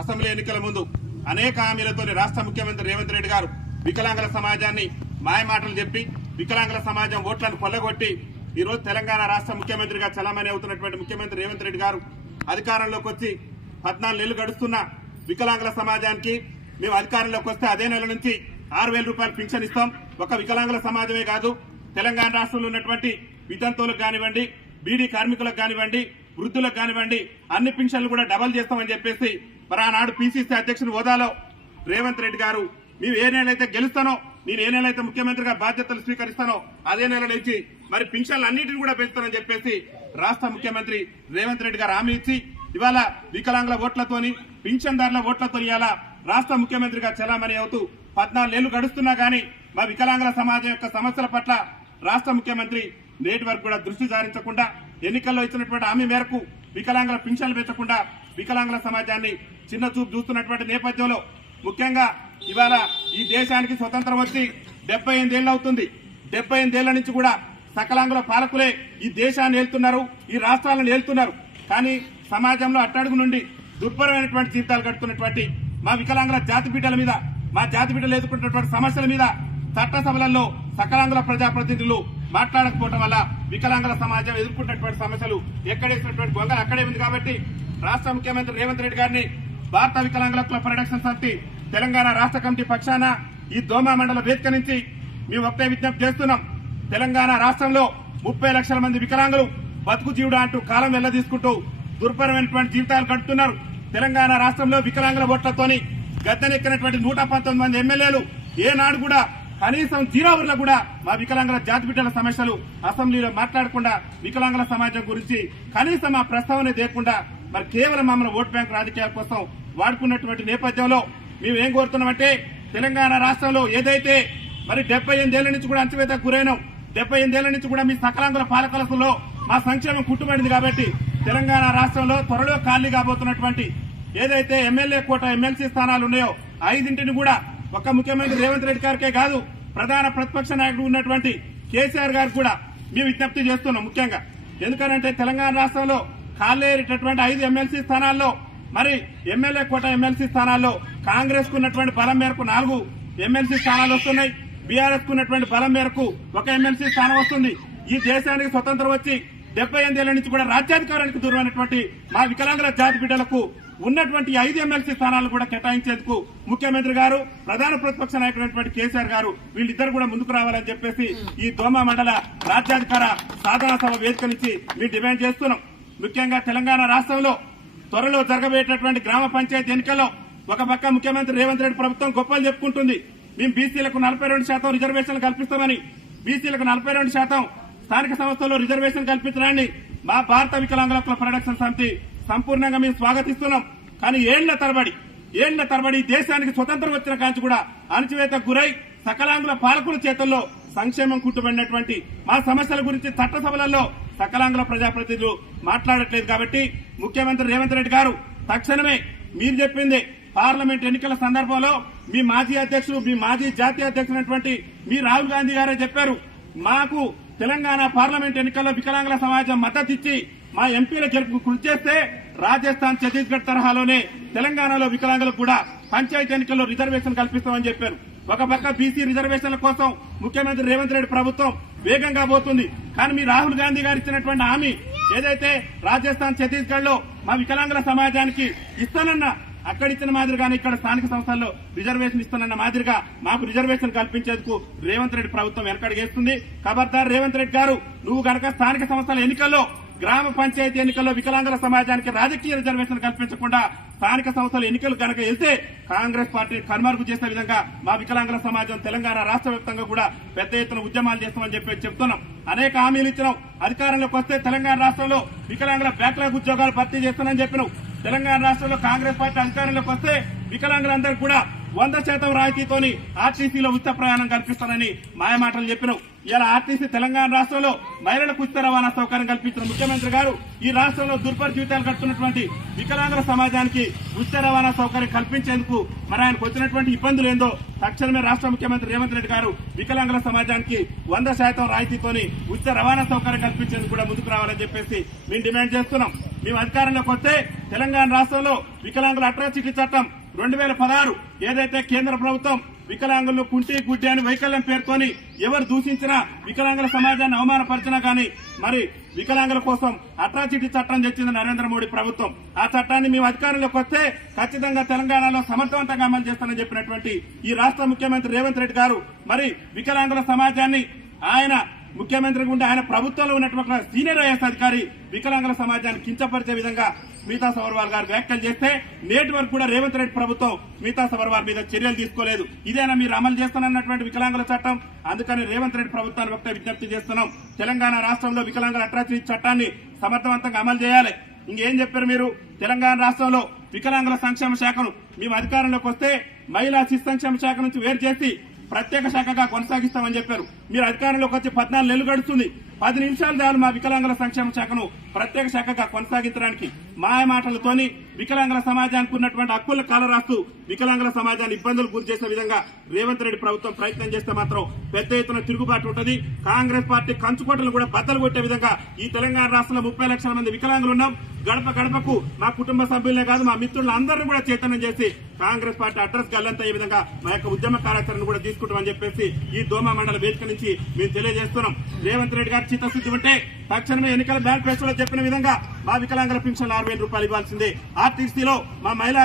Assembly ఎన్నికల ముందు అనేక హామీలతో రాష్ట్ర ముఖ్యమంత్రి రేవంత్ రెడ్డి గారు వికలాంగుల సమాజాన్ని మాయమాటలు చెప్పి వికలాంగుల సమాజం ఓట్లను కొల్లగొట్టి ఈ రోజు తెలంగాణ రాష్ట్ర ముఖ్యమంత్రిగా చలామణి అవుతున్నటువంటి ముఖ్యమంత్రి రేవంత్ రెడ్డి గారు అధికారంలోకి వచ్చి 14 నెలలు గడుస్తున్న వికలాంగుల సమాజానికి మేము అధికారంలోకి వస్తే అదే నెల నుంచి 6,000 రూపాయలు పింఛన్ ఇస్తాం. ఒక వికలాంగుల సమాజమే కాదు, తెలంగాణ రాష్ట్రంలో ఉన్నటువంటి వితంతువులకు కానివ్వండి, బీడీ కార్మికులకు కానివ్వండి, వృద్ధులకు కానివ్వండి అన్ని పింఛన్లు కూడా డబల్ చేస్తామని చెప్పేసి మరి ఆనాడు పీసీసీ అధ్యక్షుని హోదాలో రేవంత్ రెడ్డి గారు మేము ఏ నెలైతే గెలుస్తానో, నేను ఏ నెలైతే ముఖ్యమంత్రిగా బాధ్యతలు స్వీకరిస్తానో అదే నెల నుంచి మరి పింఛన్లు అన్నింటినీ కూడా పెంచుతానని చెప్పేసి రాష్ట్ర ముఖ్యమంత్రి రేవంత్ రెడ్డి గారు హామీ ఇచ్చి ఇవాళ వికలాంగుల ఓట్లతోని పింఛన్దారుల ఓట్లతో ఇవాళ రాష్ట్ర ముఖ్యమంత్రిగా చలామణి అవుతూ 14 నెలలు గడుస్తున్నా గానీ మా వికలాంగుల సమాజం యొక్క సమస్యల పట్ల రాష్ట్ర ముఖ్యమంత్రి నేటి వరకు కూడా దృష్టి సారించకుండా ఎన్నికల్లో ఇచ్చినటువంటి హామీ మేరకు వికలాంగుల పింఛన్లు పెంచకుండా వికలాంగుల సమాజాన్ని చిన్న చూపు చూస్తున్నటువంటి నేపథ్యంలో ముఖ్యంగా ఇవాళ ఈ దేశానికి స్వతంత్రం వచ్చి 78 ఏళ్లు అవుతుంది. 78 ఏళ్ల నుంచి కూడా సకలాంగుల పాలకులే ఈ దేశాన్ని ఏలుతున్నారు, ఈ రాష్ట్రాలను ఏలుతున్నారు. కానీ సమాజంలో అట్టడుగు నుండి దుర్భరమైనటువంటి జీవితాలు గడుపుతున్నటువంటి మా వికలాంగుల జాతి బిడ్డల మీద, మా జాతి బిడ్డలు ఎదుర్కొంటున్నటువంటి సమస్యల మీద చట్టసభలలో సకలాంగుల ప్రజాప్రతినిధులు మాట్లాడకపోవడం వల్ల వికలాంగుల సమాజం ఎదుర్కొంటున్నటువంటి సమస్యలు ఎక్కడేసినటువంటి గొంగలు అక్కడే ఉంది. కాబట్టి రాష్ట్ర ముఖ్యమంత్రి రేవంత్ రెడ్డి గారిని భారత వికలాంగుల హక్కుల పరిరక్షణ సమితి తెలంగాణ రాష్ట్ర కమిటీ పక్షాన ఈ దోమా మండల వేదిక నుంచి మేము ఒకటే విజ్ఞప్తి చేస్తున్నాం. తెలంగాణ రాష్ట్రంలో 30 లక్షల మంది వికలాంగులు బతుకు జీవుడా అంటూ కాలం వెళ్లదీసుకుంటూ దుర్భరమైనటువంటి జీవితాలు గడుపుతున్నారు. తెలంగాణ రాష్ట్రంలో వికలాంగుల ఓట్లతోని గద్దెనెక్కినటువంటి 119 మంది ఎమ్మెల్యేలు ఏనాడు కూడా కనీసం 0 ఊర్లో కూడా మా వికలాంగుల జాతి బిడ్డల సమస్యలు అసెంబ్లీలో మాట్లాడకుండా వికలాంగుల సమాజం గురించి కనీసం ఆ ప్రస్తావన లేకుండా మరి కేవలం మమ్మల్ని ఓట్ బ్యాంక్ రాజకీయాల కోసం వాడుకున్నటువంటి నేపథ్యంలో మేము ఏం కోరుతున్నామంటే తెలంగాణ రాష్ట్రంలో ఏదైతే మరి 78 ఏళ్ల నుంచి కూడా అణచివేతకు గురైనాం, 78 ఏళ్ల నుంచి కూడా మీ సకలాంగుల పాలకలసలో మా సంక్షేమం కుట్టుబడింది. కాబట్టి తెలంగాణ రాష్ట్రంలో త్వరలో ఖాళీ కాబోతున్నటువంటి ఏదైతే ఎమ్మెల్యే కోట ఎమ్మెల్సీ స్థానాలు ఉన్నాయో 5ంటిని కూడా ఒక్క ముఖ్యమంత్రి రేవంత్ రెడ్డి గారికే కాదు, ప్రధాన ప్రతిపక్ష నాయకుడు ఉన్నటువంటి కేసీఆర్ గారికి కూడా మేము విజ్ఞప్తి చేస్తున్నాం. ముఖ్యంగా ఎందుకనంటే తెలంగాణ రాష్ట్రంలో ఖాళీటటువంటి 5 ఎమ్మెల్సీ స్థానాల్లో మరి ఎమ్మెల్యే కోట ఎమ్మెల్సీ స్థానాల్లో కాంగ్రెస్ కు ఉన్నటువంటి బలం మేరకు 4 ఎమ్మెల్సీ స్థానాలు వస్తున్నాయి. బీఆర్ఎస్ కు ఉన్నటువంటి బలం మేరకు 1 ఎమ్మెల్సీ స్థానం వస్తుంది. ఈ దేశానికి స్వతంత్రం వచ్చి 78 ఏళ్ల నుంచి కూడా రాజ్యాధికారానికి దూరమైనటువంటి మా వికలాంగుల జాతి బిడ్డలకు ఉన్నటువంటి 5 ఎమ్మెల్సీ స్థానాలను కూడా కేటాయించేందుకు ముఖ్యమంత్రి గారు, ప్రధాన ప్రతిపక్ష నాయకుడైనటువంటి కేసీఆర్ గారు వీళ్ళిద్దరు కూడా ముందుకు రావాలని చెప్పేసి ఈ దోమా మండల రాజ్యాధికార సాధనా సభ వేదిక నుంచి మేము డిమాండ్ చేస్తున్నాం. ముఖ్యంగా తెలంగాణ రాష్ట్రంలో త్వరలో జరగబోయేటటువంటి గ్రామ పంచాయతీ ఎన్నికల్లో ఒక పక్క ముఖ్యమంత్రి రేవంత్ రెడ్డి ప్రభుత్వం గొప్పలు చెప్పుకుంటుంది. మేము బీసీలకు 42% రిజర్వేషన్లు కల్పిస్తామని, బీసీలకు 42% స్థానిక సంస్థల్లో రిజర్వేషన్ కల్పించడాన్ని మా భారత వికలాంగుల హక్కుల పరిరక్షణ సమితి సంపూర్ణంగా మేము స్వాగతిస్తున్నాం. కానీ ఏళ్ల తరబడి దేశానికి స్వతంత్రం వచ్చిన కాంచి కూడా అణచివేతకు గురై సకలాంగుల పాలకుల చేతుల్లో సంక్షేమం కుట్టుబడినటువంటి మా సమస్యల గురించి చట్టసభలలో సకలాంగుల ప్రజాప్రతినిధులు మాట్లాడట్లేదు. కాబట్టి ముఖ్యమంత్రి రేవంత్ రెడ్డి గారు తక్షణమే మీరు చెప్పింది పార్లమెంట్ ఎన్నికల సందర్భంలో మీ మాజీ అధ్యక్షుడు, మీ మాజీ జాతీయ అధ్యక్షుడు మీ రాహుల్ గాంధీ గారే చెప్పారు, మాకు తెలంగాణ పార్లమెంట్ ఎన్నికల్లో వికలాంగుల సమాజం మద్దతు ఇచ్చి మా ఎంపీల గెలుపుకు కృషి చేస్తే రాజస్థాన్, ఛత్తీస్గఢ్ తరహాలోనే తెలంగాణలో వికలాంగులకు కూడా పంచాయతీ ఎన్నికల్లో రిజర్వేషన్ కల్పిస్తామని చెప్పారు. ఒక పక్క బీసీ రిజర్వేషన్ల కోసం ముఖ్యమంత్రి రేవంత్ రెడ్డి ప్రభుత్వం వేగంగా పోతుంది. కానీ మీ రాహుల్ గాంధీ గారు ఇచ్చినటువంటి హామీ ఏదైతే రాజస్థాన్, ఛత్తీస్గఢ్ లో మా వికలాంగుల సమాజానికి ఇస్తానన్న అక్కడిచ్చిన మాదిరిగానే ఇక్కడ స్థానిక సంస్థల్లో రిజర్వేషన్ ఇస్తానన్న మాదిరిగా మాకు రిజర్వేషన్ కల్పించేందుకు రేవంత్ రెడ్డి ప్రభుత్వం వెనకడుగేస్తుంది. ఖబర్దార్ రేవంత్ రెడ్డి గారు, నువ్వు గనక స్థానిక సంస్థల ఎన్నికల్లో, గ్రామ పంచాయతీ ఎన్నికల్లో వికలాంగుల సమాజానికి రాజకీయ రిజర్వేషన్ కల్పించకుండా స్థానిక సంస్థల ఎన్నికలు కనుక వెళ్తే కాంగ్రెస్ పార్టీ కనుమరుగు చేసే విధంగా మా వికలాంగుల సమాజం తెలంగాణ రాష్ట్ర వ్యాప్తంగా కూడా పెద్ద ఎత్తున ఉద్యమాలు చేస్తామని చెప్పి చెప్తున్నాం. అనేక హామీలు ఇచ్చినాం. అధికారంలోకి వస్తే తెలంగాణ రాష్ట్రంలో వికలాంగుల బ్యాక్లాగ్ ఉద్యోగాలు భర్తీ చేస్తానని చెప్పినాం. తెలంగాణ రాష్ట్రంలో కాంగ్రెస్ పార్టీ అధికారంలోకి వస్తే వికలాంగులందరూ కూడా 100% రాయితీతోని ఆర్టీసీలో ఉచిత ప్రయాణం కల్పిస్తానని మాయమాటలు చెప్పినాం. ఇలా ఆర్టీసీ తెలంగాణ రాష్ట్రంలో మహిళలకు ఉచిత రవాణా సౌకర్యం కల్పించిన ముఖ్యమంత్రి గారు ఈ రాష్ట్రంలో దుర్భర జీవితాలు గడుపుతున్నటువంటి వికలాంగుల సమాజానికి ఉచిత రవాణా సౌకర్యం కల్పించేందుకు మరి ఆయనకు వచ్చినటువంటి ఇబ్బందులు ఏందో తక్షణమే రాష్ట్ర ముఖ్యమంత్రి రేవంత్ రెడ్డి గారు వికలాంగుల సమాజానికి 100% రాయితీతోని ఉచిత రవాణా సౌకర్యం కల్పించేందుకు కూడా ముందుకు రావాలని చెప్పేసి మేము డిమాండ్ చేస్తున్నాం. మేము అధికారంలోకి వస్తే తెలంగాణ రాష్ట్రంలో వికలాంగుల అట్రాసిటీ చట్టం 2016 ఏదైతే కేంద్ర ప్రభుత్వం వికలాంగులను కుంటి గుడ్డి అని వైకల్యం పేర్కొని ఎవరు దూషించినా వికలాంగుల సమాజాన్ని అవమానపరిచినా గానీ మరి వికలాంగుల కోసం అట్రాసిటీ చట్టం తెచ్చింది నరేంద్ర మోడీ ప్రభుత్వం. ఆ చట్టాన్ని మేము అధికారంలోకి వస్తే ఖచ్చితంగా తెలంగాణలో సమర్థవంతంగా అమలు చేస్తానని చెప్పినటువంటి ఈ రాష్ట్ర ముఖ్యమంత్రి రేవంత్ రెడ్డి గారు మరి వికలాంగుల సమాజాన్ని ఆయన ముఖ్యమంత్రిగా ఉండి ఆయన ప్రభుత్వంలో ఉన్నటువంటి సీనియర్ ఐఏఎస్ అధికారి వికలాంగుల సమాజాన్ని కించపరిచే విధంగా స్మితా సబర్వాల్ గారు వ్యాఖ్యలు చేస్తే నేటి వరకు కూడా రేవంత్ రెడ్డి ప్రభుత్వం స్మితా సబర్వాల్ మీద చర్యలు తీసుకోలేదు. ఇదేనా మీరు అమలు చేస్తానన్నటువంటి వికలాంగుల చట్టం? అందుకని రేవంత్ రెడ్డి ప్రభుత్వాన్ని ఒకటే విజ్ఞప్తి చేస్తున్నాం, తెలంగాణ రాష్ట్రంలో వికలాంగుల అట్రాసిటీ చట్టాన్ని సమర్థవంతంగా అమలు చేయాలి. ఇంకేం చెప్పారు మీరు? తెలంగాణ రాష్ట్రంలో వికలాంగుల సంక్షేమ శాఖను మేము అధికారంలోకి వస్తే మహిళా శిశు సంక్షేమ శాఖ నుంచి వేరు చేసి ప్రత్యేక శాఖగా కొనసాగిస్తామని చెప్పారు. మీరు అధికారంలోకి వచ్చి 14 నెలలు గడుస్తుంది. 10 నిమిషాలు చాలు మా వికలాంగుల సంక్షేమ శాఖను ప్రత్యేక శాఖగా కొనసాగించడానికి. మాయ మాటలతోని వికలాంగుల సమాజానికి ఉన్నటువంటి హక్కుల కాలరాస్తూ వికలాంగుల సమాజాన్ని ఇబ్బందులు గురి చేసే విధంగా రేవంత్ రెడ్డి ప్రభుత్వం ప్రయత్నం చేస్తే మాత్రం పెద్ద ఎత్తున తిరుగుబాటు ఉంటుంది. కాంగ్రెస్ పార్టీ కంచుకోటలు కూడా బద్దలు కొట్టే విధంగా ఈ తెలంగాణ రాష్ట్రంలో 30 లక్షల మంది వికలాంగులు ఉన్నాం. గడప గడపకు మా కుటుంబ సభ్యులనే కాదు మా మిత్రులు అందరినీ కూడా చైతన్యం చేసి కాంగ్రెస్ పార్టీ అడ్రస్ గల్లంతా ఈ విధంగా మా యొక్క ఉద్యమ కార్యాచరణ కూడా తీసుకుంటామని చెప్పేసి ఈ దోమ మండల వేదిక నుంచి మేము తెలియజేస్తున్నాం. రేవంత్ రెడ్డి గారు చిత్తశుద్ధి ఉంటే తక్షణమే ఎన్నికల మేనిఫెస్టోలో చెప్పిన విధంగా మా వికలాంగుల పెన్షన్ 6,000 రూపాయలు ఇవ్వాల్సిందే. ఆర్టీసీలో మా మహిళా